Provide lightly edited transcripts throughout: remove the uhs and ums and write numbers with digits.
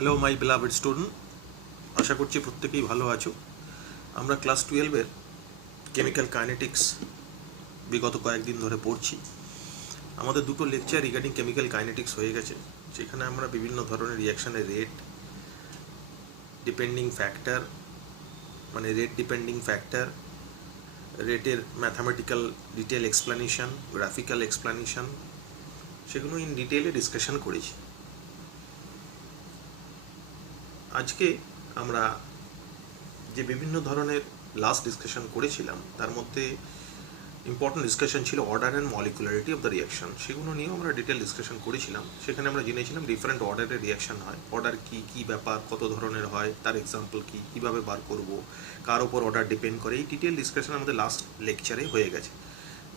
Hello my বেলাভেড student, আশা করছি প্রত্যেকেই ভালো আছো। আমরা ক্লাস 12-এর কেমিক্যাল কাইনেটিক্স বিগত কয়েকদিন ধরে পড়ছি। আমাদের দুটো লেকচার রিগার্ডিং কেমিক্যাল কাইনেটিক্স হয়ে গেছে, যেখানে আমরা বিভিন্ন ধরনের রিয়াকশানের রেট ডিপেন্ডিং ফ্যাক্টর, মানে রেট ডিপেন্ডিং ফ্যাক্টর, রেটের mathematical detail explanation, graphical explanation, সেগুলো ইন ডিটেলে ডিসকাশন করেছি। আজকে আমরা যে বিভিন্ন ধরনের লাস্ট ডিসকাশন করেছিলাম তার মধ্যে ইম্পর্টেন্ট ডিসকাশন ছিল order and molecularity of the reaction. সেগুলো নিয়েও আমরা ডিটেল ডিসকাশন করেছিলাম। সেখানে আমরা জেনেছিলাম ডিফারেন্ট অর্ডারের রিয়াকশন হয়, অর্ডার কী ব্যাপার, কত ধরনের হয়, তার এক্সাম্পল কী, কীভাবে বার করব, কার ওপর অর্ডার ডিপেন্ড করে। এই ডিটেল ডিসকাশন আমাদের লাস্ট লেকচারে হয়ে গেছে।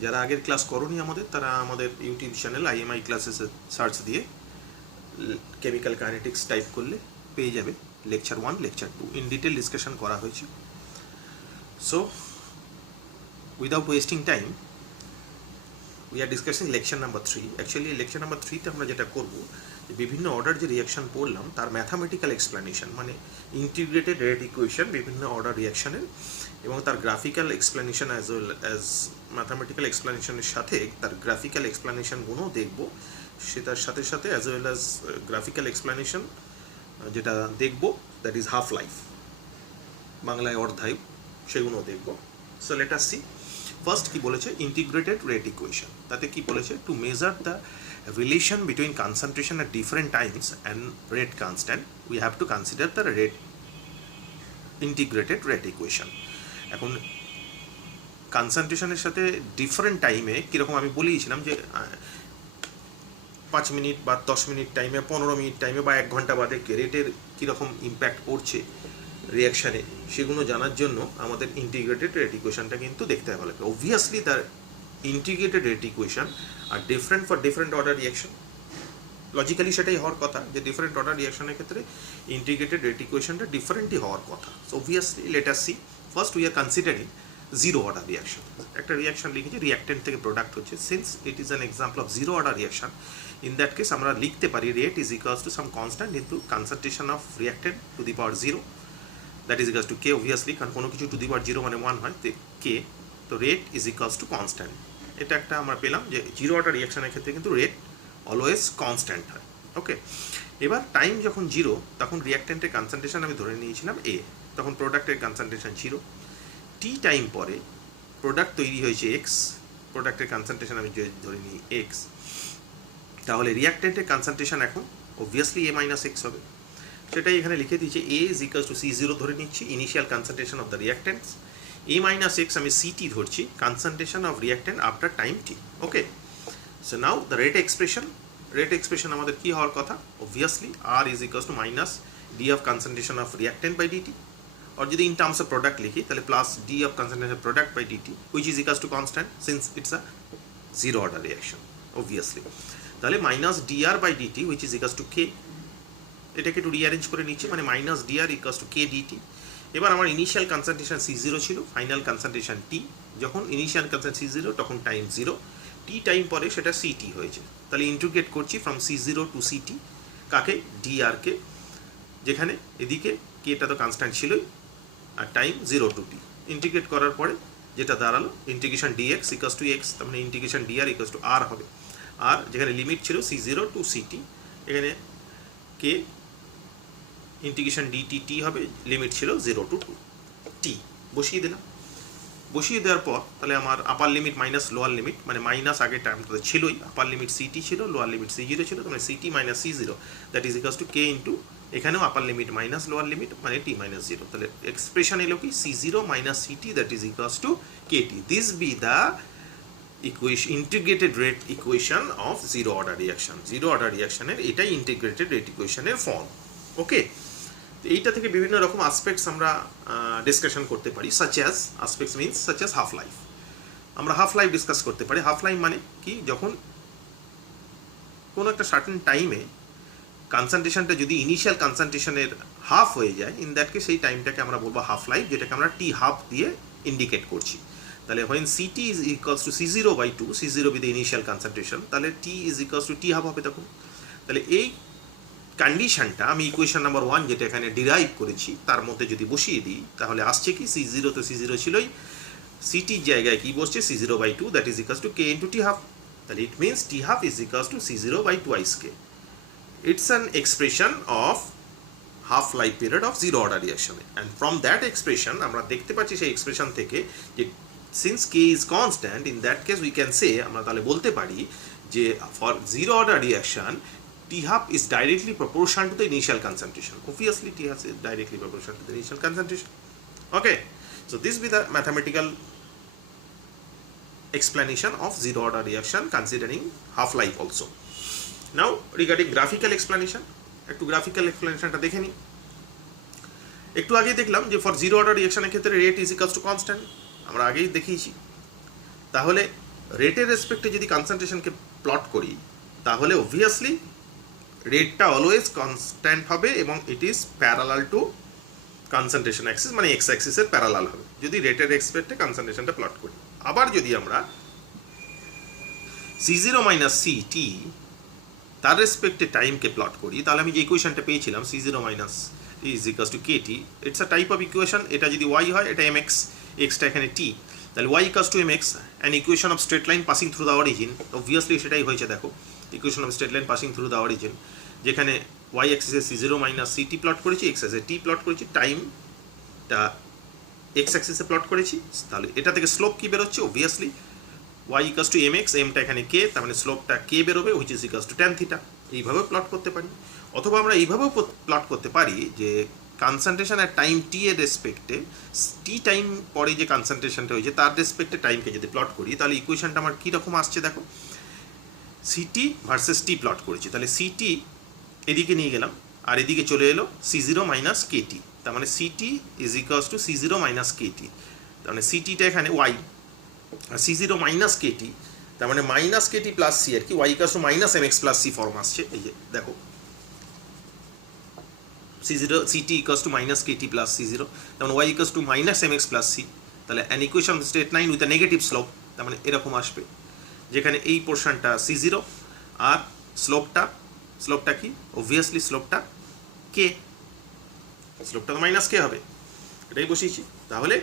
যারা আগের ক্লাস করনি তারা আমাদের ইউটিউব চ্যানেল IMI ক্লাসেসে সার্চ দিয়ে কেমিক্যাল কাইনেটিক্স টাইপ করলে পেয়ে যাবে lecture 1, lecture 2 in detail discussion করা হয়েছে। So without wasting time we are discussing lecture number 3। Actually lecture number 3-তে আমরা যেটা করব, যে বিভিন্ন অর্ডার যে রিয়াকশান পড়লাম তার ম্যাথামেটিক্যাল এক্সপ্লানেশন, মানে ইন্টিগ্রেটেড রেট ইকুয়েশন বিভিন্ন অর্ডার রিয়াকশানের, এবং তার graphical explanation as well as mathematical এক্সপ্লানেশনের সাথে তার গ্রাফিক্যাল এক্সপ্লানেশনগুলোও দেখব। সেটার সাথে সাথে as well as graphical explanation যেটা দেখব, দ্যাট ইজ হাফ লাইফ, বাংলায় অর্ধায়ু, সেগুলোও দেখব। So let us see first কি বলেছে, ইন্টিগ্রেটেড রেট ইকুয়েশন। তাতে কি বলেছে, to measure the relation between concentration at different Times and rate constant we have to consider the rate integrated rate equation. এখন কনসেন্ট্রেশনের সাথে ডিফারেন্ট টাইমে কীরকম আমি বলেইছিলাম যে 5 মিনিট বা 10 মিনিট টাইমে, 15 মিনিট টাইমে বা 1 ঘন্টা বাদে রেটের কীরকম ইম্প্যাক্ট পড়ছে রিয়াকশানে, সেগুলো জানার জন্য আমাদের ইন্টিগ্রেটেড রেট ইকুয়েশনটা কিন্তু দেখতে হবে। Obviously the integrated rate equation are different for different order reaction. Logically সেটাই হওয়ার কথা, যে ডিফারেন্ট অর্ডার রিয়াকশনের ক্ষেত্রে ইন্টিগ্রেটেড রেট ইকুয়েশনটা ডিফারেন্টই হওয়ার কথা। So obviously let us see first we are considering zero order reaction. একটা রিয়াকশন লিখেছি, রিয়াক্টেন্ট থেকে প্রোডাক্ট হচ্ছে। Since it is an example of zero order reaction, in that case আমরা লিখতে পারি rate is equals to some constant into concentration of reactant two the power 0, that is equals two K. Obviously কারণ কোনো কিছু two the পাওয়ার 0 মানে 1 হয়, কে, তো rate is equals to constant. এটা একটা আমরা পেলাম যে জিরো অর্ডার রিয়াকশনের ক্ষেত্রে কিন্তু রেট অলওয়েজ কনস্ট্যান্ট হয়। ওকে, এবার টাইম যখন 0 তখন রিয়াক্টেন্টের কনসেন্ট্রেশন আমি ধরে নিয়েছিলাম A, তখন প্রোডাক্টের কনসেন্ট্রেশন 0। টি টাইম পরে প্রোডাক্ট তৈরি হয়েছে X, প্রোডাক্টের কনসেন্ট্রেশন আমি ধরে নিই X, তাহলে রিয়াক্টেন্টের কনসেন্ট্রেশন এখন অবভিয়াসলি A মাইনাস X হবে। সেটাই এখানে লিখে দিয়েছি, A is equals to C0 ধরে নিচ্ছি, initial concentration of the reactants. A minus X আমি CT ধরছি, concentration of reactant after time T। Okay, so now the rate expression আমাদের কী হওয়ার কথা, obviously R is equals to minus D of concentration of reactant by DT, और যদি in terms of product লিখি তাহলে plus D of concentration product by DT which is equals to constant since it's a zero order reaction obviously. তাহলে minus DR by DT which is equals to K, এটাকে একটু rearrange করে নিচ্ছি, মানে minus DR equals to K DT। এবার আমার initial concentration C0 ছিল, final concentration T। যখন ইনিশিয়াল কনসেন্ট্রেশন C0 তখন টাইম 0, T টাইম পরে সেটা CT হয়েছে। তাহলে ইন্টিগ্রেট করছি ফ্রম C0 টু CT, কাকে, DR কে, যেখানে এদিকে কেটা তো কনস্ট্যান্ট ছিলই, আর টাইম 0 টু T। ইন্টিগ্রেট করার পরে যেটা দাঁড়ালো integration DX equals to X, তার মানে integration DR equals two R হবে। আর যেখানে লিমিট ছিল C0 টু CT, এখানে কে ইন্টিগ্রেশন DT T হবে, লিমিট ছিল 0 টু 2 T। বসিয়ে দিলাম, বসিয়ে দেওয়ার পর তাহলে আমার upper limit minus lower limit, মানে মাইনাস আগের টাইমটা ছিলই, আপার লিমিট CT ছিল, লোয়ার লিমিট C0 ছিল, মানে CT minus C0 that is equals to K into, এখানেও upper limit minus lower limit মানে T মাইনাস 0। তাহলে এক্সপ্রেশন এলো কি, C0 minus CT that is equals to KT। This be the integrated rate equation of zero order reaction. Zero order রিয়াকশনের এটাই integrated rate ইকুয়েশনের form. ওকে, এইটা থেকে বিভিন্ন রকম আসপেক্টস আমরা ডিসকাশন করতে পারি, such as aspects means such as half life. আমরা হাফ লাইফ ডিসকাস করতে পারি। হাফ লাইফ মানে কি, যখন কোনো একটা সার্টেন টাইমে কনসেন্ট্রেশনটা যদি ইনিশিয়াল কনসেন্ট্রেশনের হাফ হয়ে যায়, ইন দ্যাট কেস সেই টাইমটাকে আমরা বলবো হাফ লাইফ, যেটাকে আমরা T হাফ দিয়ে ইন্ডিকেট করছি। তাহলে when CT is equals to C0 by 2, C0 be the initial concentration, তাহলে T is equals to T half হবে তখন। তাহলে এই কন্ডিশনটা আমি ইকুয়েশন নাম্বার 1 যেটা এখানে ডিরাইভ করেছি তার মধ্যে যদি বসিয়ে দিই তাহলে আসছে কি C0 তো C0 ছিলই, সিটির জায়গায় কি বসছে C0/2 that is equals to K into T half, তাহলে it means T half is equals to C0/2 K. It's an expression of half life period of zero order reaction, and from that expression আমরা দেখতে পাচ্ছি সেই expression থেকে যে since K is constant, in that case we can say আমরা তাহলে বলতে পারি যে for zero order reaction T half is directly proportional to the initial concentration. Obviously T half is directly proportional to the initial concentration. Okay, so this be the mathematical explanation of zero order reaction considering half life also. Now regarding graphical explanation, একটু graphical এক্সপ্লেনেশনটা দেখে নিই। একটু আগেই দেখলাম যে for zero order রিঅ্যাকশনের ক্ষেত্রে rate is equals to constant, আমরা আগেই দেখিয়েছি। তাহলে রেটের রেসপেক্টে যদি কনসেন্ট্রেশনকে প্লট করি তাহলে অবভিয়াসলি রেটটা অলওয়েজ কনস্ট্যান্ট হবে এবং it is parallel to concentration Axis, মানে এক্স অ্যাক্সিসের প্যারালাল হবে যদি রেটের রেসপেক্টে কনসেন্ট্রেশনটা প্লট করি। আবার যদি আমরা C0 মাইনাস CT তার রেসপেক্টে টাইমকে প্লট করি তাহলে আমি যে ইকুয়েশনটা পেয়েছিলাম C0 minus is equals to KT, it's a type of equation. এটা যদি y হয় এটা mx, এক্সটা এখানে t, তাহলে y equals to mx an equation of straight line passing through the origin. Obviously সেটাই হয়েছে, দেখো equation of straight line passing through the origin, যেখানে y অ্যাক্সিসে C0 minus CT plot করেছি, x অ্যাক্সিসে t plot করেছি, টাইমটা x অ্যাক্সিসে plot করেছি। তাহলে এটা থেকে স্লোপ কি বেরোচ্ছে, obviously y equals to mx, এমটা এখানে k, তার মানে স্লোপটা k বেরোবে which is equals to tan theta. এইভাবে প্লট করতে পারি, অথবা আমরা এইভাবেও প্লট করতে পারি যে কনসেন্ট্রেশন আর টাইম টি এর রেসপেক্টে, টি টাইম পরে যে কনসেন্ট্রেশনটা হয়েছে তার রেসপেক্টে টাইমকে যদি প্লট করি তাহলে ইকুয়েশনটা আমার কীরকম আসছে দেখো, সিটি ভার্সেস টি প্লট করেছি, তাহলে সিটি এদিকে নিয়ে গেলাম আর এদিকে চলে এলো C0 মাইনাস KT, তার মানে city is equals to C0 minus KT, তার মানে সিটিটা এখানে y আর C0 মাইনাস KT, তার মানে মাইনাস KT প্লাস সি আর কি, y equals to minus mx plus C form আসছে। এই যে দেখো CT equals to minus KT plus C0, তার মানে y equals to minus mx plus c, তাহলে an equation of straight line with a negative slope, তার মানে এরকম আসবে, যেখানে এই পোর্শনটা C0 আর স্লোপটা কি, অবভিয়াসলি স্লোপটা k, স্লোপটা তো মাইনাস k হবে, এটাই বসিয়েছি। তাহলে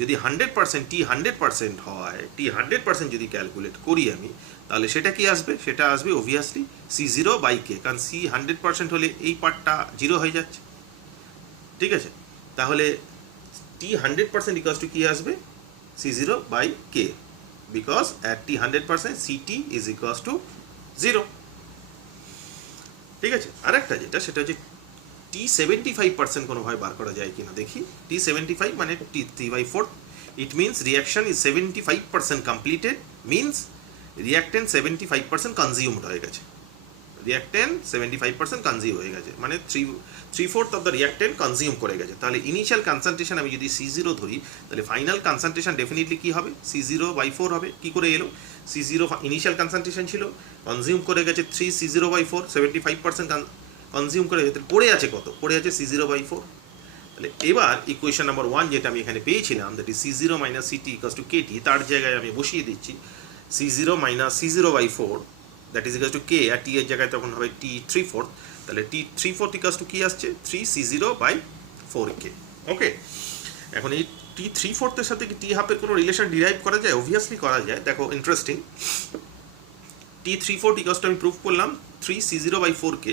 যদি 100% t 100% হয়, t 100% যদি ক্যালকুলেট করি আমি, তাহলে সেটা কি আসবে, সেটা আসবে অবভিয়াসলি C0/K, কারণ C 100% হলে এই পার্টটা 0 হয়ে যাচ্ছে, ঠিক আছে। তাহলে t 100% ইকুয়ালস টু কি আসবে, C0/K, because at t 100% CT is equals two 0, ঠিক আছে। আরেকটা যেটা সেটা হচ্ছে t 75% কোনোভাবে বার করা যায় কিনা দেখি। t 75 মানে t 3/4, it means reaction is 75% completed, means reactant 75% consumed হয়ে গেছে, রিয়াক্টেন্ট 75% কনজিউম হয়ে গেছে, মানে 3/4 অফ দ্য রিয়াক্টেন্ট কনজিউম করে গেছে। তাহলে ইনিশিয়াল কনসেন্ট্রেশন আমি যদি C0 ধরি তাহলে ফাইনাল কনসেন্ট্রেশন ডেফিনেটলি কী হবে, C0/4 হবে। কী করে এলো, C0 ইনিশিয়াল কনসেন্ট্রেশন ছিল, কনজিউম করে গেছে 3, C0/4 75% কনজিউম করে গেছে, পড়ে আছে কত, পড়ে আছে C0/4। তাহলে এবার ইকুয়েশন নাম্বার 1 যেটা আমি এখানে পেয়েছিলাম, that is C0 minus CT equals to KT, তার জায়গায় আমি বসিয়ে দিচ্ছি C0 minus C0/4 that is equals to K, আর টি এর জায়গায় তখন হবে T 3/4, তাহলে T 3/4 ইকুয়ালস টু কি আসছে 3C0/4K। ওকে, এখন এই T 3/4 এর সাথে কি T হাফের কোনো রিলেশন ডিরাইভ করা যায়, অবভিয়াসলি করা যায়। দেখো ইন্টারেস্টিং, T 3/4 ইকুয়ালস টু আমি প্রুভ করলাম 3C0/4K।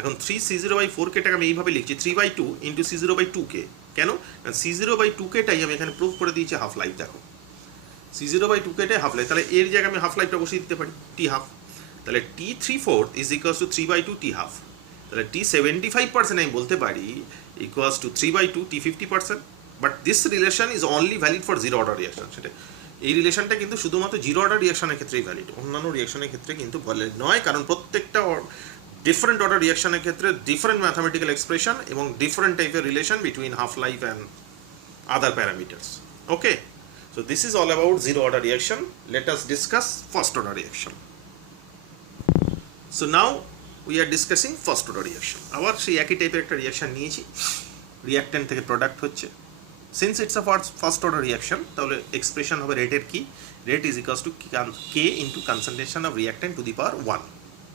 এখন 3C0/4Kটাকে আমি এইভাবে লিখছি 3/2 ইন্টু C0/2K। কেন, C0/2Kটাই আমি এখানে প্রুভ করে দিয়েছি হাফ লাইফ। দেখো C0/2Kটাই হাফ লাইফ, তাহলে এর জায়গায় আমি হাফ লাইফটা বসিয়ে দিতে পারি T হাফ, তাহলে T 3/4 is equals two 3/2 T half, তাহলে T 75% আমি বলতে পারি equals to 3/2 T 50%, but this relation is only valid for zero order reaction. সেটা এই রিলেশনটা কিন্তু শুধুমাত্র জিরো অর্ডার রিয়াকশনের ক্ষেত্রেই ভ্যালিড, অন্যান্য রিয়াকশনের ক্ষেত্রে কিন্তু ভ্যালিড নয়, কারণ প্রত্যেকটা ডিফারেন্ট অর্ডার রিয়াকশনের ক্ষেত্রে ডিফারেন্ট ম্যাথামেটিক্যাল এক্সপ্রেশন এবং ডিফারেন্ট টাইপের relation between half life and other parameters. Okay, so this is all about zero order reaction. Let us discuss first order reaction. So now we are discussing first order reaction. আবার সেই একই টাইপের একটা reaction নিয়েছি, reactant থেকে product হচ্ছে। Since it's a first order reaction, তাহলে expression হবে রেটের কি, rate is equals to K into concentration of reactant to the power 1,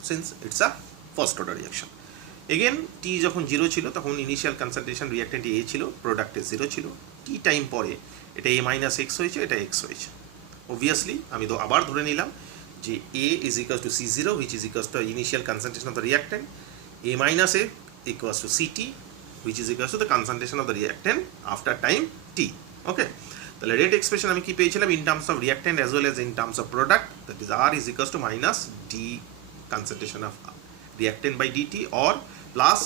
since it's a first order reaction. Again T যখন 0 ছিল তখন ইনিশিয়াল কনসেন্ট্রেশন রিঅ্যাক্ট্যান্ট এ ছিল, প্রোডাক্টে 0 ছিল। টি টাইম পরে এটা এ মাইনাস এক্স হয়েছে, এটা এক্স হয়েছে। অবভিয়াসলি আমি তো আবার ধরে নিলাম যে A is equals to C0 which is equals to initial concentration of the reactant, A minus A equals to CT which is equals to the concentration of the reactant after time t. ওকে, তাহলে rate expression আমি কি পেয়েছিলাম in terms of reactant as well as in terms of product, that is R is equals to minus D concentration of reactant by dt or plus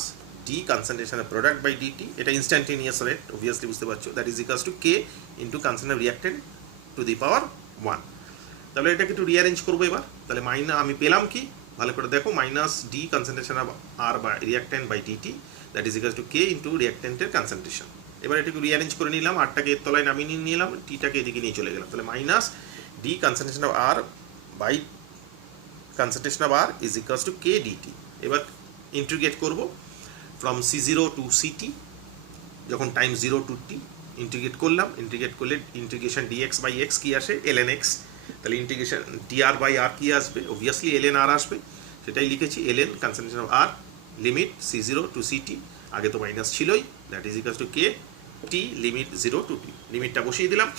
D concentration of product by dt, এটা instantaneous rate obviously বুঝতে পারছো, that is equals to K into concentration of reactant to the power 1। তাহলে এটাকে একটু rearrange করবো এবার। তাহলে আমি পেলাম কি ভালো করে দেখো, minus D concentration of R by reactant by dt that is equals to K into reactanটের কনসেন্ট্রেশন। এবার এটাকে রিঅ্যারেঞ্জ করে নিলাম, আরটাকে এর তলায় নামিয়ে নিয়ে নিলাম, টিটাকে এদিকে নিয়ে চলে গেলাম। তাহলে minus D concentration of R by concentration of R is equals to K dt। এবার ইন্টিগ্রেট করব ফ্রম C0 টু CT, যখন টাইম 0 টু t ইন্টিগ্রেট করলাম, ইন্টিগ্রেট করলে ইন্টিগ্রেশন dx বাই x কি আসে ln x, তাহলে ইন্টিগ্রেশন dr বাই r কি আসবে, অবভিয়াসলি ln r আসবে, সেটাই লিখেছি ln concentration of r limit C0 to CT, আগে তো মাইনাস ছিলই, that is equals to K T limit 0 to t। লিমিটটা বসিয়ে দিলাম,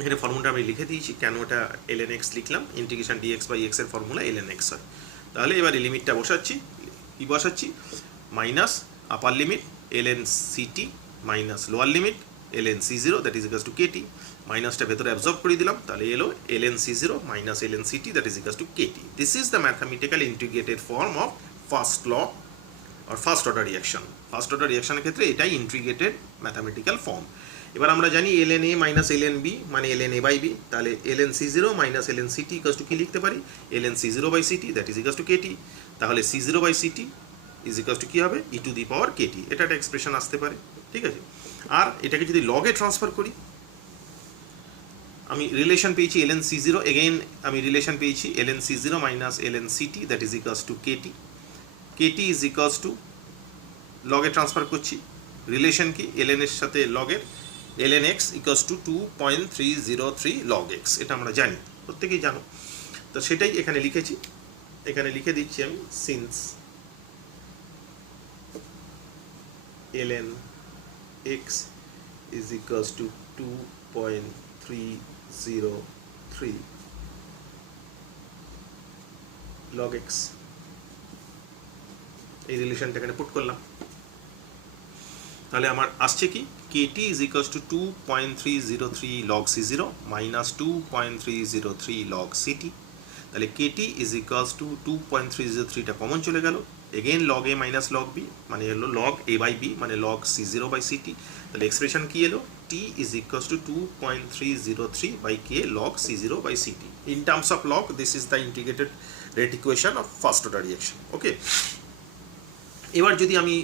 এখানে ফর্মুলাটা আমি লিখে দিয়েছি কেন এটা ln x লিখলাম, ইন্টিগ্রেশন dx বাই x এর ফর্মুলা ln x হয়। তাহলে এবার এই লিমিটটা বসাচ্ছি, কি বসাচ্ছি, minus upper limit ln CT minus lower limit ln C0 that is equals to KT, মাইনাসটা ভেতরে অ্যাবজর্ব করে দিলাম, তাহলে এলো ln C0 minus ln CT that is equals to KT। This is the mathematical integrated form of first law আর first order reaction. First order রিঅ্যাকশনের ক্ষেত্রে এটাই ইন্টিগ্রেটেড ম্যাথমেটিক্যাল ফর্ম। এবার আমরা জানি ln A minus ln B মানে ln A by B, তাহলে ln C0 minus ln CT equals to কি লিখতে পারি, ln C0 by CT that is equals to KT। তাহলে C0 by CT is equals to কি হবে, e to the power KT, এটা একটা expression আসতে পারে, ঠিক আছে। আর এটাকে যদি লগে ট্রান্সফার করি, আমি রিলেশন পেয়েছি ln C0, এগেইন আমি রিলেশন পেয়েছি ln C0 minus ln CT that is equals to KT, KT is equals two লগে ট্রান্সফার করছি, রিলেশন কি ln এর সাথে লগের, ln x equals to 2.303 log x, এটা আমরা জানি, প্রত্যেকেই জানো, তো সেটাই এখানে লিখেছি, এখানে লিখে দিচ্ছি আমি, since ln x is equals to 2.303 log x, এই রিলেশনটা এখানে পুট করলাম, তাহলে আমার আসছে কি KT is equals to 2.303 log C0 minus 2.303 log CT, তাহলে KT is equals to 2.303 টা কমন চলে গেল, again log A minus log B মানে এলো log A বাই B মানে log C0 বাই CT, তাহলে এক্সপ্রেশন কি এলো, T is equals to 2.303 by K log C0 by CT. In terms of log, this is the integrated rate equation of first order reaction. Okay. এবার যদি আমি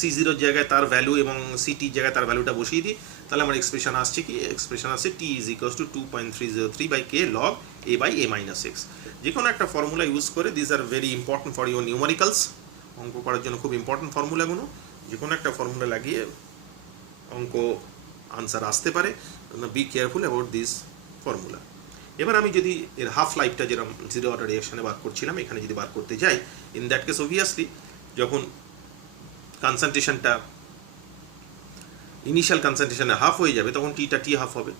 C0 জায়গায় তার value এবং CT জায়গায় তার ভ্যালুটা বসিয়ে দিই, তাহলে আমার এক্সপ্রেশন আসছে কি, এক্সপ্রেশন আসছে T is equals to 2.303 by K log A by A minus X। যে কোনো একটা ফর্মুলা ইউজ করে, this are very important for your numericals, অঙ্ক করার জন্য খুব ইম্পর্টেন্ট ফর্মুলাগুলো, যে কোনো একটা ফর্মুলা লাগিয়ে অঙ্ক আনসার আসতে পারে, be careful about this formula. এবার আমি যদি এর হাফ লাইফটা যেরকম জিরো অর্ডার রিঅ্যাকশনে বার করছিলাম, এখানে যদি বার করতে যাই, ইন দ্যাট কেস অবভিয়াসলি যখন কনসেন্ট্রেশনটা ইনিশিয়াল কনসেন্ট্রেশনে হাফ হয়ে যাবে, তখন টিটা টি হাফ হবে,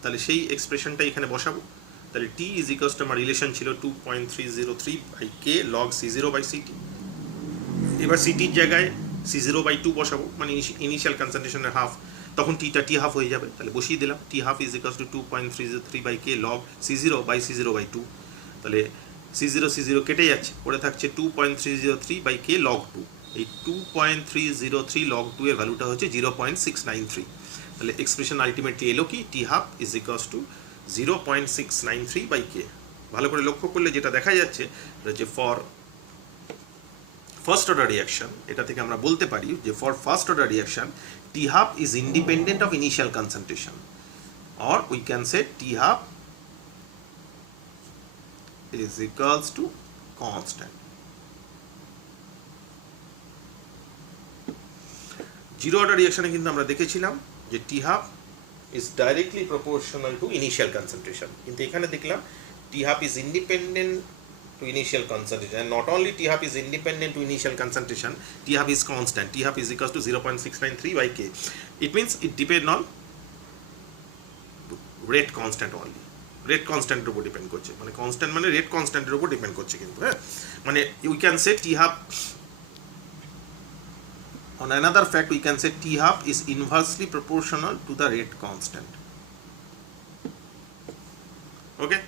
তাহলে সেই এক্সপ্রেশনটা এখানে বসাবো, তাহলে টি ইজ ইকুয়ালস টু আমার রিলেশন ছিল 2.303 by K log C0 by CT। এবার সিটির জায়গায় C0 বাই 2 বসাবো, মানে ইনিশিয়াল কনসেন্ট্রেশনের হাফ, তখন টিটা টি হাফ হয়ে যাবে, তাহলে বসিয়ে দিলাম T half is equals to 2.303 by K log C0 by C0 by 2, তাহলে C0 কেটে যাচ্ছে, পড়ে থাকছে 2.303 বাই কে লগ 2, এই 2.303 লগ 2 এর ভ্যালুটা হচ্ছে 0.693, তাহলে এক্সপ্রেশন আলটিমেটলি এলো কি, T half is equals to 0.693 by K. ভালো করে লক্ষ্য করলে যেটা দেখা যাচ্ছে যে ফর ফার্স্ট অর্ডার রিঅ্যাকশন, এটা থেকে আমরা বলতে পারি যে for first order reaction T half is independent of initial concentration, or we can say T half is equals to constant. Zero order রিঅ্যাকশনে কিন্তু আমরা দেখেছিলাম যে T half is directly proportional to initial concentration, কিন্তু এখানে দেখলাম T half is independent to initial concentration, and not only T half is independent to initial concentration, T half is constant. T half is equals to 0.693 by K. It means it depends on rate constant only. Rate কনস্ট্যান্টের উপর depend করছে, মানে constant মানে rate কনস্ট্যান্টের উপর depend করছে কিন্তু, হ্যাঁ, মানে we can say T half on another fact we can say T half is inversely proportional to the rate constant. Okay,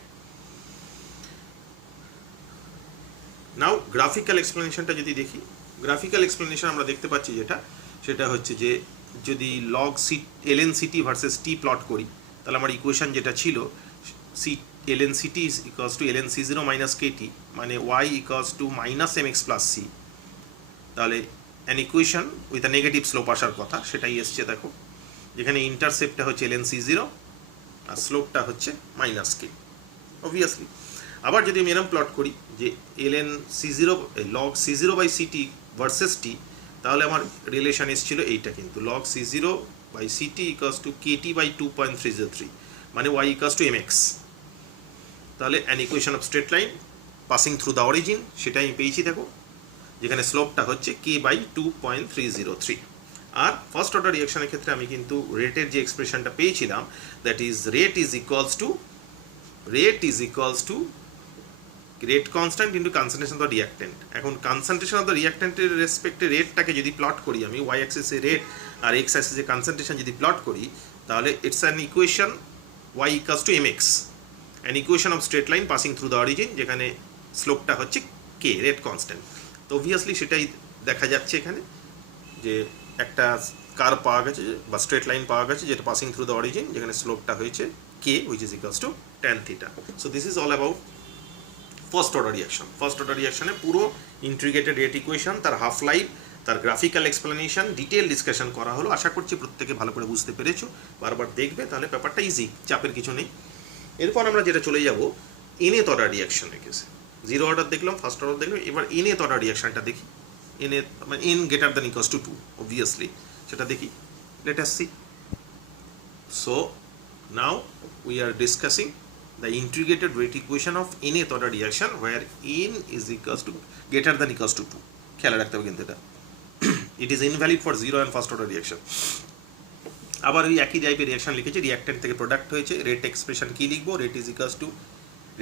now graphical explanation টা যদি দেখি, graphical explanation আমরা দেখতে পাচ্ছি যেটা, সেটা হচ্ছে যে যদি log c ln ct versus t plot করি, তাহলে আমার ইকুয়েশন যেটা ছিল ln ct is equals to ln c0 minus kt, মানে y equals to minus mx plus c, তাহলে an equation with a negative slope আসার কথা, সেটাই এসছে দেখো, যেখানে ইন্টারসেপ্টটা হচ্ছে ln c0 আর স্লোপটা হচ্ছে মাইনাস কে, অবভিয়াসলি। আবার যদি আমি এরকম প্লট করি যে ln c0 log c0 by ct versus t, তাহলে আমার রিলেশন এসেছিল এইটা কিন্তু, log c0 by ct equals to kt by 2.303, মানে y ইকুয়ালস টু mx। তাহলে an equation of straight line passing through the origin, সেটা আমি পেয়েছি দেখো, যেখানে স্লোপটা হচ্ছে k বাই 2.303। আর ফার্স্ট অর্ডার রিঅ্যাকশনের ক্ষেত্রে আমি কিন্তু রেটের যে এক্সপ্রেশনটা পেয়েছিলাম, that is rate is equals to rate constant into concentration of the reactant. এখন কনসেন্ট্রেশন অফ দ্য রিঅ্যাক্ট্যান্টের রেসপেক্টে রেটটাকে যদি প্লট করি আমি, ওয়াই অ্যাক্সিসে রেট আর এক্স অ্যাক্সিসে কনসেন্ট্রেশন যদি প্লট করি, তাহলে it's an equation y equals to mx, an equation of straight line passing through the origin, যেখানে স্লোপটা হচ্ছে কে, রেট কনস্ট্যান্ট। তো অবভিয়াসলি সেটাই দেখা যাচ্ছে এখানে, যে একটা কার্ভ পাওয়া গেছে বা স্ট্রেট লাইন পাওয়া গেছে যেটা পাসিং থ্রু দ্য অরিজিন, যেখানে স্লোপটা হয়েছে K, which is equals to tan theta. So this is all about first order reaction. First order রিঅ্যাকশনে পুরো ইন্টিগ্রেটেড রেট ইকুয়েশন, তার হাফ লাইফ, তার গ্রাফিক্যাল এক্সপ্লেনেশন, ডিটেল ডিসকাশন করা হলো। আশা করছি প্রত্যেকে ভালো করে বুঝতে পেরেছো, বারবার দেখবে, তাহলে ব্যাপারটা ইজি, চাপের কিছু নেই। এরপর আমরা যেটা চলে যাব nth অর্ডার রিঅ্যাকশনের কেসে। জিরো অর্ডার দেখলাম, ফার্স্ট অর্ডার দেখলাম, এবার nth অর্ডার রিঅ্যাকশনটা দেখি। মানে n greater than equals to 2, obviously সেটা দেখি, let us see. So now we are discussing the integrated rate equation of nth order reaction where n is equals to greater than equals to 2. খেয়াল রাখতে হবে কিন্তু এটা, it is invalid for zero and first order reaction. আবার ওই একই টাইপের reaction লিখেছি, রিঅ্যাক্ট্যান্ট থেকে প্রোডাক্ট হয়েছে, রেট এক্সপ্রেশন কি লিখবো, rate is equals to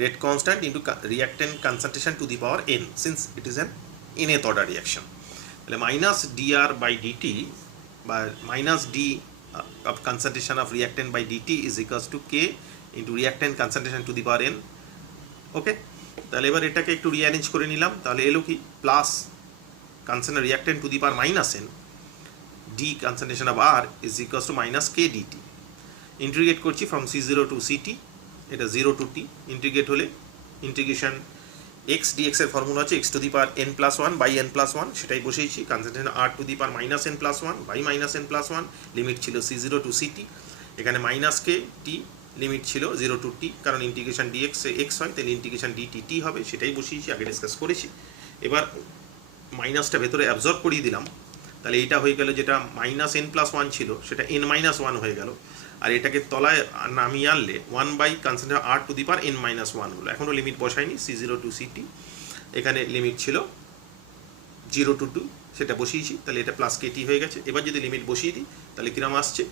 rate constant into reactant concentration two the power n, since it is an nth order reaction. তাহলে মাইনাস dr বাই dt বা minus d of concentration of reactant by dt is equals to k into reactant concentration to the power n. ওকে, তাহলে এবার এটাকে একটু rearrange করে নিলাম, তাহলে এলো কি plus concentration reactant to the power minus n d concentration of r is equals to minus k dt. Integrate করছি ফ্রম c0 to ct, এটা 0 to t, ইন্টিগ্রেট হলে ইন্টিগ্রেশন x dx এর ফর্মুলা আছে x to the power n plus 1 by n plus 1, সেটাই বসেইছি, concentration r to the power minus n plus 1 by minus n plus 1, limit ছিল c0 to ct, এখানে minus k t, limit ছিল 0 to t, কারণ integration dx এ x হয়, তাহলে integration dt t হবে, সেটাই বসিয়েছি, আগে ডিসকাস করেছি। এবার মাইনাসটা ভেতরে অ্যাবজর্ব করিয়ে দিলাম, তাহলে এটা হয়ে গেল, যেটা মাইনাস n প্লাস 1 ছিল সেটা n মাইনাস 1 হয়ে গেল, আর এটাকে তলায় নামিয়ে আনলে 1 by concentration r to the power n minus 1 হলো। এখনও লিমিট বসাইনি, c0 টু ct, এখানে লিমিট ছিল 0 টু 2, সেটা বসিয়েছি, তাহলে এটা প্লাস kt হয়ে গেছে। এবার যদি লিমিট বসিয়ে দিই তাহলে কিরম আসছে,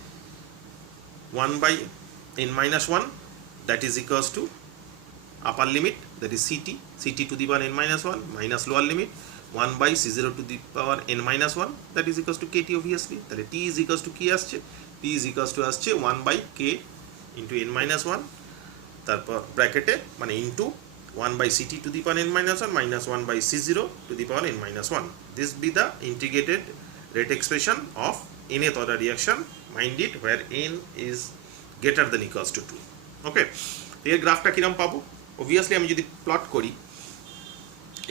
1 by n minus 1 that is equals to upper limit, that is ct to the power n minus 1 minus lower limit 1 by c0 to the power n minus 1 that is equals to kt, obviously. তাহলে t is equals to কি আসছে, t is equals to আসছে 1 by k into n minus 1, তারপর ব্র্যাকেটে মানে into 1 by ct to the power n minus 1 minus 1 by c0 to the power n minus 1. This be the integrated rate expression of nth order reaction, mind it, where n is greater than equals to 2. Okay, এর গ্রাফটা কিরম পাবো, obviously আমি যদি plot করি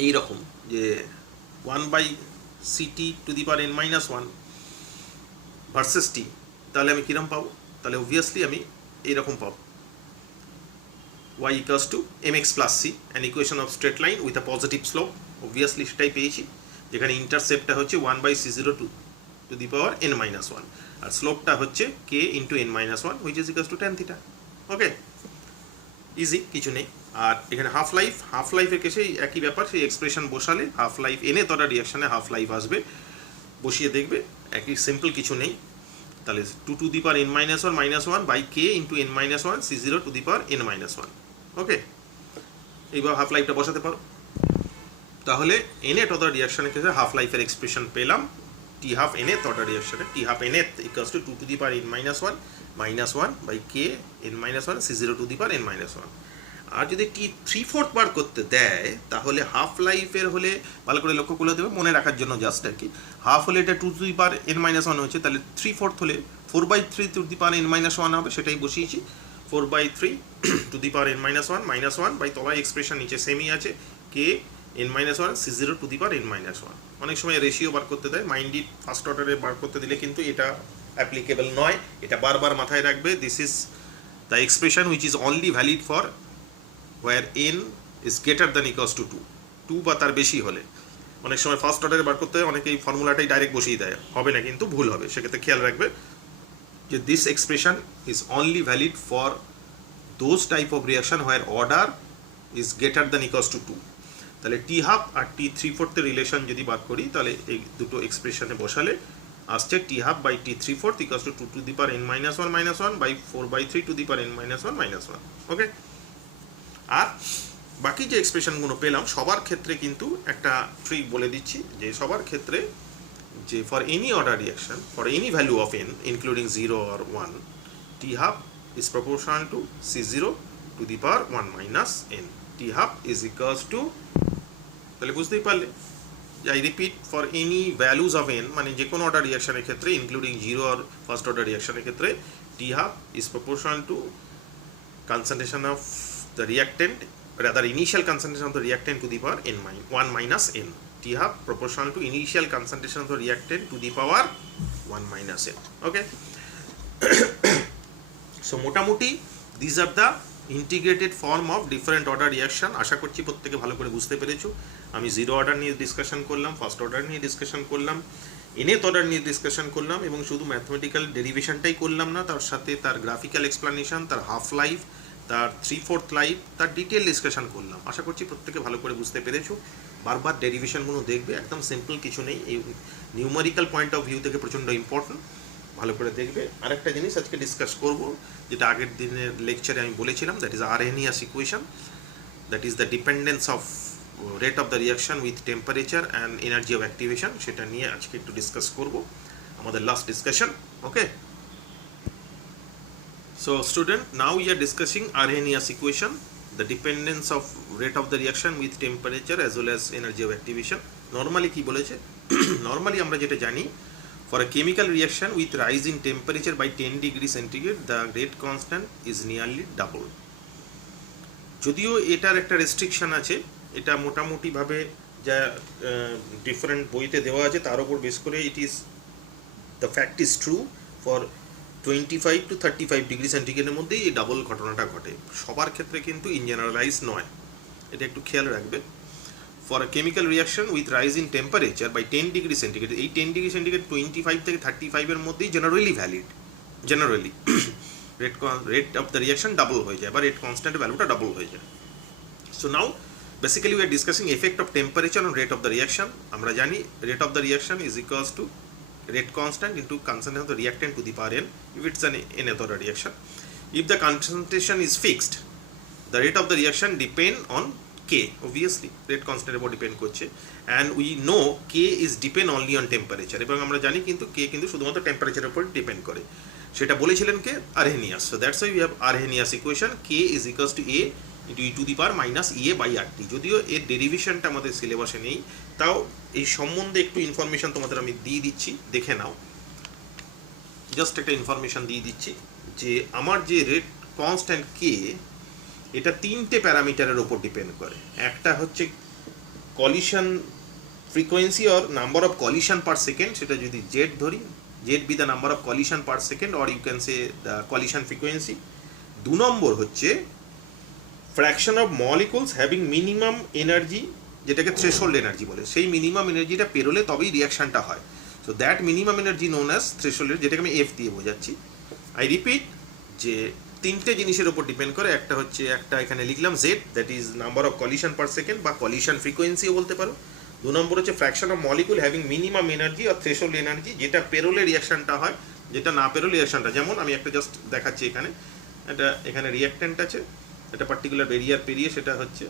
এই রকম, যে 1 by ct to the power n minus 1 versus t, তাহলে আমি কিরম পাবো, তাহলে অবভিয়াসলি আমি এইরকম পাবো, y equals to mx plus c, an equation of straight line with a positive slope, obviously সেটাই পেয়েছি, যেখানে ইন্টারসেপ্টটা হচ্ছে 1 by c0 to the power n minus 1, আর স্লোপটা হচ্ছে k into n minus 1 which is equals to tan theta. Okay, easy, কিছু নেই। আর এখানে half লাইফের কেসে একই ব্যাপার, সেই এক্সপ্রেশন বসালে হাফ লাইফ nth অর্ডার রিয়াকশানে হাফ লাইফ আসবে, বসিয়ে দেখবে একই সিম্পল কিছু নেই। তাহলে 2 to the power n minus 1 minus 1 by K into n minus 1 C0 to the power n minus 1। Okay, এইবার হাফ লাইফটা বসাতে পারো। তাহলে nth অর্ডার রিয়াকশানের ক্ষেত্রে হাফ লাইফের এক্সপ্রেশন পেলাম t হাফ nth অর্ডার রিয়াকশানে, t half nth equals to 2 to the power n minus 1 minus 1 by K n minus 1 C0 to the power n minus 1। আর যদি t 3/4 বার করতে দেয় তাহলে হাফ লাইফের হলে ভালো করে লক্ষ্য করে দেবে, মনে রাখার জন্য জাস্ট আর কি, হাফ হলে এটা 2 to the power n minus 1 হচ্ছে, তাহলে 3/4 হলে 4/3 to the power n minus 1 হবে, সেটাই বসিয়েছি 4/3 to the power n minus 1 minus 1 by তলায় এক্সপ্রেশন নিচে সেমই আছে K n minus 1 C0 to the power n minus 1। অনেক সময় রেশিও বার করতে দেয়, মাইন্ডি ফার্স্ট অর্ডারে বার করতে দিলে কিন্তু এটা অ্যাপ্লিকেবল নয়, এটা বারবার মাথায় রাখবে। This is the expression which is only valid for where n is greater than equals to 2 বা তার বেশি হলে। অনেক সময় ফার্স্ট অর্ডারে বার করতে হয়, অনেকে এই ফর্মুলাটাই ডাইরেক্ট বসিয়ে দেয়, হবে না কিন্তু ভুল হবে, সেক্ষেত্রে খেয়াল রাখবে যে this expression is only valid for those type of reaction where order is greater than equals to 2। তাহলে t হাফ আর t 3/4 রিলেশন যদি বার করি তাহলে এই দুটো এক্সপ্রেশনে বসালে আসছে t half by t 3/4 equals to 2 to the power n minus 1 minus 1 by 4/3 to the power n minus 1 minus 1। Okay, আর বাকি যে এক্সপ্রেশনগুলো পেলাম সবার ক্ষেত্রে কিন্তু একটা ট্রিক বলে দিচ্ছি, যে সবার ক্ষেত্রে যে for any order reaction for any value of n including 0 or 1 t half is proportional to C0 to the power 1 minus n। t half is equals to, তাহলে বুঝতেই পারলে, I repeat, for any values of n মানে যে কোনো order রিয়াকশনের ক্ষেত্রে including 0 or first order রিয়াকশনের ক্ষেত্রে t half is proportional to concentration of the reactant, rather initial concentration of the reactant to the power n 1 minus n। t half proportional to initial concentration of the reactant to the power 1 minus n। okay so মোটামুটি these are the integrated form of different order reaction। আশা করছি প্রত্যেকে ভালো করে বুঝতে পেরেছো। আমি zero order নিয়ে discussion করলাম, ফার্স্ট অর্ডার নিয়ে ডিসকাশন করলাম, nth অর্ডার নিয়ে ডিসকাশন করলাম, এবং শুধু ম্যাথমেটিক্যাল ডেরিভেশনটাই করলাম না, তার সাথে তার গ্রাফিক্যাল এক্সপ্লানেশন, তার হাফ লাইফ, তার 3/4 লাইফ, তার ডিটেল ডিসকাশন করলাম। আশা করছি প্রত্যেকে ভালো করে বুঝতে পেরেছো। বারবার ডেরিভেশনগুলো দেখবে, একদম সিম্পল কিছু নেই, এই নিউমারিক্যাল পয়েন্ট অফ ভিউ থেকে প্রচণ্ড ইম্পর্টেন্ট, ভালো করে দেখবে। আরেকটা জিনিস আজকে ডিসকাস করব, যেটা আগের দিনের লেকচারে আমি বলেছিলাম, that is Arrhenius equation, that is the dependence of rate of the reaction with temperature and energy of activation, সেটা নিয়ে আজকে একটু ডিসকাস করব, আমাদের last discussion. Okay, so student, now we are discussing Arrhenius equation, the dependence of rate of the reaction with temperature as well as energy of activation। normally কি বলেছে normally আমরা যেটা জানি, for a chemical reaction with rise in temperature by 10 degree centigrade the rate constant is nearly double। যদিও এটার একটা restriction আছে, এটা মোটামুটি ভাবে যা ডিফারেন্ট বইতে দেওয়া আছে তার উপর বেস করে it is the fact is true for 25 to 35 degree সেন্টিগ্রেডের মধ্যেই এই ডাবল ঘটনাটা ঘটে, সবার ক্ষেত্রে কিন্তু ইন জেনারেলাইজ নয়, এটা একটু খেয়াল রাখবে। For a chemical reaction with rise in temperature by 10 degree centigrade, এই 10 ডিগ্রি সেন্টিগ্রেড 25 থেকে 35 এর মধ্যেই generally valid, generally rate of the reaction double হয়ে যায় বা রেট কনস্ট্যান্ট ভ্যালুটা ডাবল হয়ে যায়। So now basically we are discussing effect of temperature on rate of the reaction. আমরা জানি rate of the reaction is equals to rate constant into concentration of the reactant to the power n if it's an nth order reaction। if the concentration is fixed, the rate of the reaction depend on k, obviously rate constant এর উপর depend করছে, and we know k is depend only on temperature, এবং আমরা জানি কিন্তু k কিন্তু শুধুমাত্র টেম্পারেচারের উপর ডিপেন্ড করে, সেটা বলেছিলেন কে, Arrhenius. so that's why we have Arrhenius equation, k is equals to a into e to the power minus ea by rt। যদিও এর ডেরিভেশনটা আমাদের সিলেবাসে নেই, তাও এই সম্বন্ধে একটু ইনফরমেশন তোমাদের আমি দিয়ে দিচ্ছি, দেখে নাও। জাস্ট একটা ইনফরমেশন দিয়ে দিচ্ছি যে আমার যে রেট কনস্ট্যান্ট কে, এটা তিনটে প্যারামিটারের উপর ডিপেন্ড করে। একটা হচ্ছে collision frequency or number of collision per second, সেটা যদি জেড ধরি, Z be the number of collision per second or you can say the collision frequency. 2 নম্বর হচ্ছে fraction of molecules having minimum energy, যেটাকে threshold energy বলে, সেই minimum এনার্জিটা পেরোলে তবেই রিয়াকশনটা হয়। So that minimum energy known as threshold, যেটাকে আমি এফ দিয়ে বোঝাচ্ছি। আই রিপিট যে তিনটে জিনিসের উপর ডিপেন্ড করে। একটা হচ্ছে, একটা এখানে লিখলাম Z, that is number of collision per second বা কলিশন ফ্রিকোয়েন্সিও বলতে পারো। 2 নম্বর হচ্ছে fraction of molecule having minimum energy আর থ্রেশহোল্ড এনার্জি, যেটা পেরোলে রিয়াকশনটা হয়, যেটা না পেরোলে রিয়াকশনটা। যেমন আমি একটা জাস্ট দেখাচ্ছি, এখানে এটা এখানে রিয়াক্ট্যান্ট আছে, এটা পার্টিকুলার ব্যারিয়ার পেরিয়ে সেটা হচ্ছে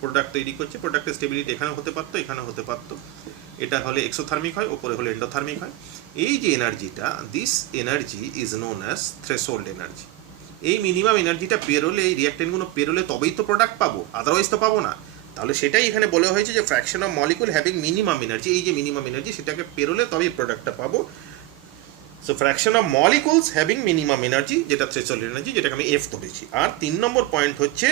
প্রোডাক্ট তৈরি করছে। প্রোডাক্টের স্টেবিলিটি এখানে হতে পারতো, এখানে হতে পারতো। এটা হলে এক্সোথার্মিক হয়, ওপরে হলে এন্ডোথার্মিক হয়। এই যে এনার্জিটা, this energy is known as threshold energy. এই মিনিমাম এনার্জিটা পেরোলে, এই রিয়াক্টেন্টগুলো পেরোলে তবেই তো প্রোডাক্ট পাবো, আদারওয়াইজ তো পাবো না। তাহলে সেটাই এখানে বলা হয়েছে যে fraction of molecule having minimum energy, এই যে মিনিমাম এনার্জি সেটাকে পেরোলে তবেই প্রোডাক্টটা পাবো। So fraction of molecules having minimum energy, যেটা থ্রেশহোল্ড এনার্জি, যেটাকে আমি এফ ধরেছি। আর 3 নম্বর পয়েন্ট হচ্ছে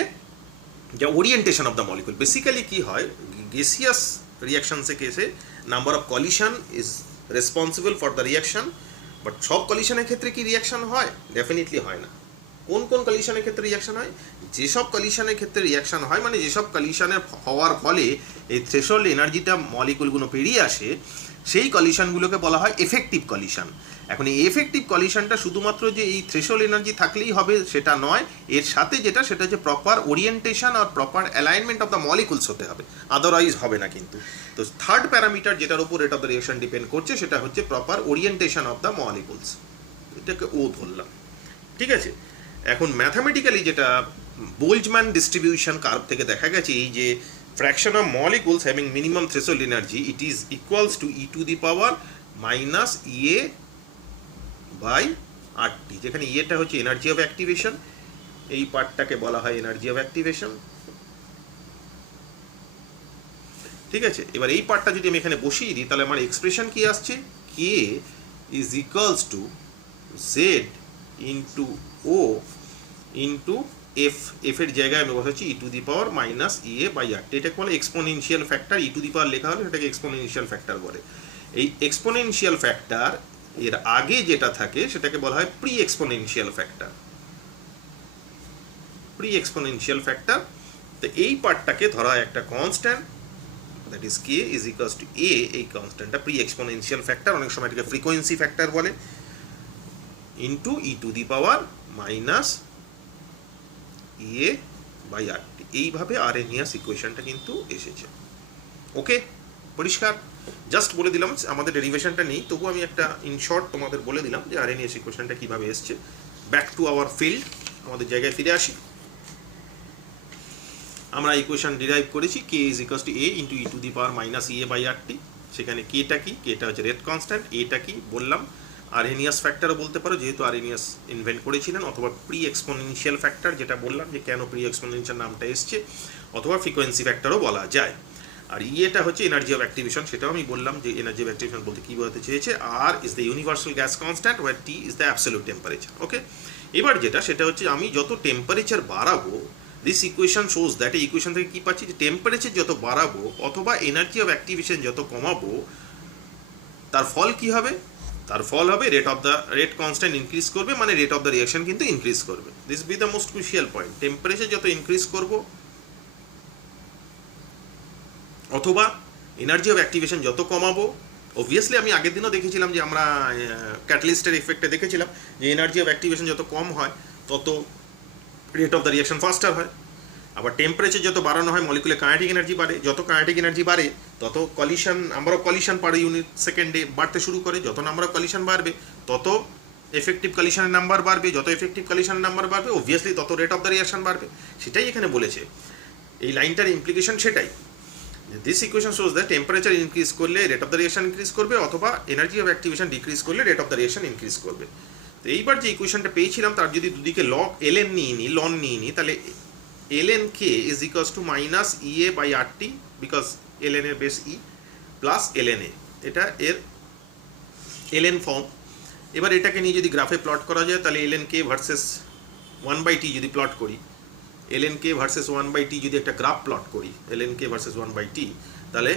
যে orientation of the molecule. Basically কি হয়, গ্যাসিয়াস রিয়াকশনসে কেসে number of collision is responsible for the reaction, but সব কলিশনের ক্ষেত্রে কি রিয়াকশন হয়? ডেফিনেটলি হয় না। কোন কোন কলিশনের ক্ষেত্রে রিয়াকশন হয়? যেসব কলিশনের ক্ষেত্রে রিয়াকশন হয়, মানে যেসব কলিশনের হওয়ার ফলে এই থ্রেশহোল্ড এনার্জিটা মলিকুলগুলো পেরিয়ে আসে, সেই কলিশনগুলোকে বলা হয় এফেক্টিভ কলিশন। এখন এই এফেক্টিভ কলিশনটা শুধুমাত্র যে এই থ্রেশহোল্ড এনার্জি থাকলেই হবে সেটা নয়, এর সাথে যেটা, সেটা হচ্ছে প্রপার ওরিয়েন্টেশন আর proper alignment of the molecules হতে হবে, আদারওয়াইজ হবে না কিন্তু। তো থার্ড প্যারামিটার যেটার উপর rate of the reaction depend করছে, সেটা হচ্ছে proper orientation of the molecules. এটাকে ও ধরলাম, ঠিক আছে। এখন ম্যাথামেটিক্যালি যেটা বোল্টজম্যান ডিস্ট্রিবিউশন কার্ভ থেকে দেখা গেছে, এই যে fraction of molecules having minimum threshold energy, it is equals to e to the power minus EA by RT, যেখানে ইএটা হচ্ছে এনার্জি অফ অ্যাক্টিভেশন, এই পার্টটাকে বলা হয় এনার্জি অফ অ্যাক্টিভেশন, ঠিক আছে। এবার এই পার্টটা যদি আমি এখানে বসিয়ে দিই, তাহলে আমার এক্সপ্রেশন কি আসছে, k is equals to Z into o into f. এফের জায়গায় আমি বসাচ্ছি e to the power minus EA by RT. এটাকে বলে exponential factor. E to the power লেখা হলে সেটাকে এক্সপোনেনশিয়াল ফ্যাক্টর বলে। এই এক্সপোনেনশিয়াল ফ্যাক্টর এর আগে যেটা থাকে সেটাকে বলা হয় pre exponential factor. Pre exponential factor. তো এই পার্টটাকে ধরা হয় একটা constant, that is k is equals to A. এই কনস্ট্যান্টটা প্রি এক্সপোনেনশিয়াল ফ্যাক্টর, অনেক সময় এটাকে ফ্রিকোয়েন্সি ফ্যাক্টর বলে, into e to the power minus EA by RT. এইভাবে আরএনিয়াস ইকুয়েশনটা কিন্তু এসেছে। ওকে, পরিষ্কার? জাস্ট বলে দিলাম, আমাদের ডেরিভেশনটা নেই, তবু আমি একটা ইন শর্ট তোমাদের বলে দিলাম যে আরএনিয়াস ইকুয়েশনটা কীভাবে এসছে। ব্যাক টু আওয়ার ফিল্ড, আমাদের জায়গায় ফিরে আসি। আমরা ইকুয়েশন ডিরাইভ করেছি k is equals to A into e to the power minus EA by RT. সেখানে কেটা কি, কেটা হচ্ছে রেট কনস্ট্যান্ট, এটা কি বললাম, আরএনিয়াস ফ্যাক্টরও বলতে পারো যেহেতু আরএনিয়াস ইনভেন্ট করেছিলেন, অথবা প্রি এক্সপোনেনশিয়াল ফ্যাক্টর যেটা বললাম যে কেন প্রি এক্সপোনেনশিয়াল নামটা এসছে, অথবা ফ্রিকোয়েন্সি ফ্যাক্টরও বলা যায়। আর ইএটা হচ্ছে এনার্জি অফ অ্যাক্টিভেশন, সেটাও আমি বললাম যে এনার্জি অফ অ্যাক্টিভেশন বলতে কী বোঝাতে চেয়েছে, R is the universal gas constant where T is the absolute temperature. Okay, এবার যেটা সেটা হচ্ছে আমি যত টেম্পারেচার বাড়াবো, দিস ইকুয়েশন শোজ দ্যাট, এই ইকুয়েশন থেকে কী পাচ্ছি, যে টেম্পারেচার যত বাড়াবো অথবা এনার্জি অফ অ্যাক্টিভেশন যত কমাবো, তার ফল কি হবে, তার ফল হবে রেট কনস্ট্যান্ট ইনক্রিজ করবে, মানে রেট অফ দ্য রিয়াকশন কিন্তু ইনক্রিজ করবে। This be the most crucial point. Temperature যত ইনক্রিজ করব অথবা এনার্জি অফ অ্যাক্টিভেশন যত কমাবো, অবভিয়াসলি আমি আগের দিনও দেখেছিলাম যে আমরা ক্যাটালিস্টের এফেক্টে দেখেছিলাম যে এনার্জি অফ অ্যাক্টিভেশন যত কম হয় তত রেট অফ দ্য রিয়াকশন ফাস্টার হয়। আবার টেম্পারেচার যত বাড়ানো হয় মলিকুলার কাইনেটিক এনার্জি বাড়ে, যত কাইনেটিক এনার্জি বাড়ে তত collision, number of collision per unit সেকেন্ডে বাড়তে শুরু করে। যত নাম্বার অফ কলিশন বাড়বে তত এফেক্টিভ কলিশনের নাম্বার বাড়বে, যত এফেক্টিভ কলিশনের নাম্বার বাড়বে অবভিয়াসলি তত রেট অফ দ্য রিয়াকশন বাড়বে। সেটাই এখানে বলেছে, এই লাইনটার ইমপ্লিকেশন সেটাই। This equation shows that temperature increase করলে rate of the reaction increase করবে, অথবা এনার্জি অফ অ্যাক্টিভেশন ডিক্রিজ করলে rate of the reaction increase করবে। তো এইবার যে ইকুয়েশনটা পেয়েছিলাম তার যদি দুদিকে ln নিয়ে নিই, লন নিয়ে নিই, তাহলে ln k is equals to minus EA by RT because ln এর base E plus ln A, এটা এর ln ফর্ম। এবার এটাকে নিয়ে যদি গ্রাফে প্লট করা যায় তাহলে ln k ভার্সেস 1/t যদি প্লট করি, ln k ভার্সেস 1/t যদি একটা গ্রাফ প্লট করি, ln k ভার্সেস 1/t, তাহলে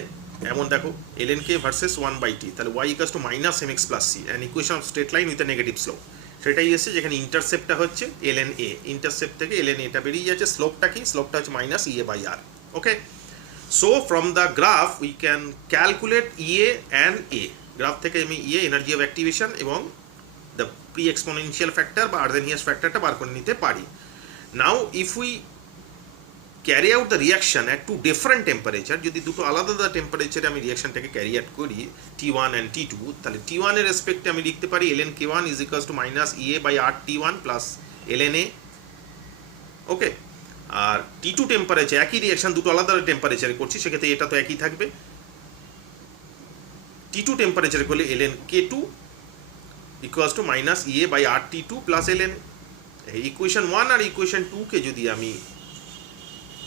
এমন দেখো ln k ভার্সেস 1/t, তাহলে y equals to minus mx plus c, an equation of straight line with a negative slope। সেটাই এসছে, যেখানে ইন্টারসেপ্টটা হচ্ছে ln a, ইন্টারসেপ্ট থেকে ln a টা বেরিয়ে যাচ্ছে, স্লোপটা কি, স্লোপটা হচ্ছে minus EA by R. Okay, so from the graph we can calculate EA and A. Graph থেকে আমি ইএ এনার্জি অফ অ্যাক্টিভেশন এবং দ্য প্রি এক্সপোনেনশিয়াল ফ্যাক্টর বা আর্জেনিয়াস ফ্যাক্টরটা বার করে নিতে পারি। Now if we carry out the reaction at two different temperature, যদি দুটো আলাদা আলাদা টেম্পারেচারে আমি রিয়াকশনটাকে ক্যারি আউট করি T1 অ্যান্ড T2, তাহলে T1 এর রেসপেক্টে আমি লিখতে পারি ln K1 is equals to minus EA by RT1 plus ln A। Okay, আর T2 টেম্পারেচার একই রিয়াকশন দুটো আলাদা টেম্পারেচারে করছি, সেক্ষেত্রে এটা তো একই থাকবে। T2 টেম্পারেচারে করলে ln K2 equals to minus EA by RT2 plus ln A। Equation 1 আর ইকুয়েশন 2 কে যদি আমি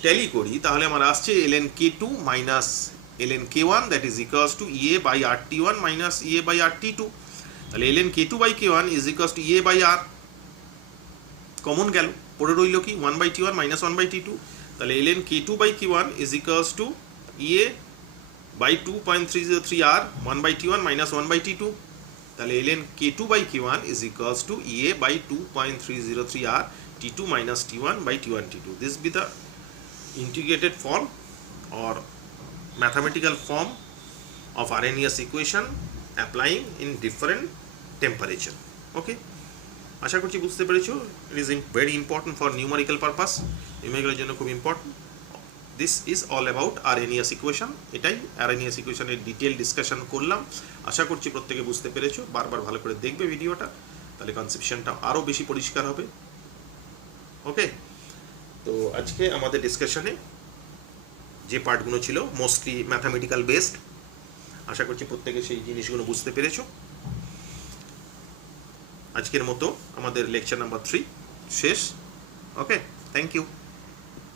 ট্যালি করি তাহলে আমার আসছে ln K2 minus ln K1 that is equals to EA by RT1 minus EA by RT2। তাহলে ln K2 by K1 is equals to EA by R, common গেল, পড়ে রইল কি 1 by T1 minus 1 by T2। তাহলে ln K2 by K1 is equals to EA by 2.303 R 1 by T1 minus 1 by T2। তাহলে ln K2 by K1 is equals to EA by 2.303 R T2 minus T1 by T1 T2। This be the integrated form or mathematical form of Arrhenius equation applying in different temperature. Okay, আশা করছি বুঝতে পেরেছো। It is very important for numerical purpose, নিউমেরিক্যালের জন্য খুব important. This is all about Arrhenius equation। এটাই Arrhenius equation-এর detail discussion করলাম। আশা করছি প্রত্যেকে বুঝতে পেরেছো। বারবার ভালো করে দেখবে ভিডিওটা, তাহলে কনসেপশনটা আরও বেশি পরিষ্কার হবে। ওকে, তো আজকে আমাদের ডিসকাশনে যে পার্টগুলো ছিল মোস্টলি ম্যাথামেটিক্যাল বেসড, আশা করছি প্রত্যেকে সেই জিনিসগুলো বুঝতে পেরেছো। আজকের মতো আমাদের লেকচার নাম্বার 3 শেষ। ওকে, থ্যাংক ইউ।